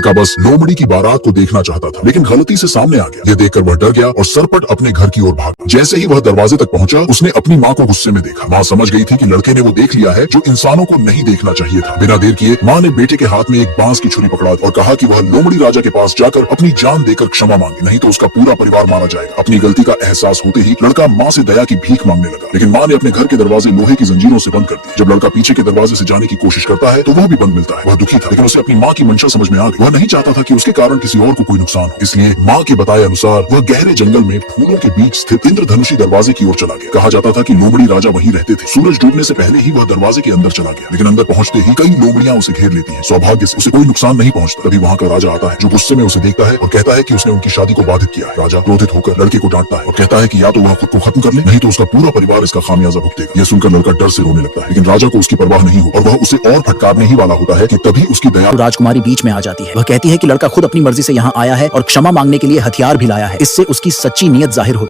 लड़का बस लोमड़ी की बारात को देखना चाहता था, लेकिन गलती से सामने आ गया। ये देखकर वह डर गया और सरपट अपने घर की ओर भागा। जैसे ही वह दरवाजे तक पहुंचा, उसने अपनी माँ को गुस्से में देखा। माँ समझ गई थी कि लड़के ने वो देख लिया है जो इंसानों को नहीं देखना चाहिए था। बिना देर किए माँ ने बेटे के हाथ में एक बांस की छुरी पकड़ा और कहा कि वह लोमड़ी राजा के पास जाकर अपनी जान देकर क्षमा मांगे, नहीं तो उसका पूरा परिवार मारा जाएगा। अपनी गलती का एहसास होते ही लड़का माँ से दया की भीख मांगने लगा, लेकिन माँ ने अपने घर के दरवाजे लोहे की जंजीरों से बंद कर दिए। जब लड़का पीछे के दरवाजे से जाने की कोशिश करता है तो वह भी बंद मिलता है। वह दुखी था, लेकिन उसे अपनी माँ की मंशा समझ में आ गई। वह नहीं चाहता था कि उसके कारण किसी और को कोई नुकसान हो, इसलिए माँ के बताए अनुसार वह गहरे जंगल में फूलों के बीच स्थित इंद्रधनुषी दरवाजे की ओर चला गया। कहा जाता था कि लोमड़ी राजा वहीं रहते थे। सूरज डूबने से पहले ही वह दरवाजे के अंदर चला गया, लेकिन अंदर पहुंचते ही कई लोमड़ियां उसे घेर लेती हैं। सौभाग्य से उसे कोई नुकसान नहीं पहुंचता। तभी वहां का राजा आता है, जो गुस्से में उसे देखता है और कहता है कि उसने उनकी शादी को बाधित किया है। राजा क्रोधित होकर लड़के को डांटता है और कहता है कि या तो वह खुद को खत्म कर ले, नहीं तो उसका पूरा परिवार इसका खामियाजा भुगतेगा। यह सुनकर लड़का डर से रोने लगता है, लेकिन राजा को उसकी परवाह नहीं हो और वह उसे और फटकारने ही वाला होता है कि तभी उसकी दया राजकुमारी बीच में आ जाती है। वह कहती है कि लड़का खुद अपनी मर्जी से यहाँ आया है और क्षमा मांगने के लिए हथियार भी लाया है। इससे उसकी सच्ची नीयत जाहिर होती है।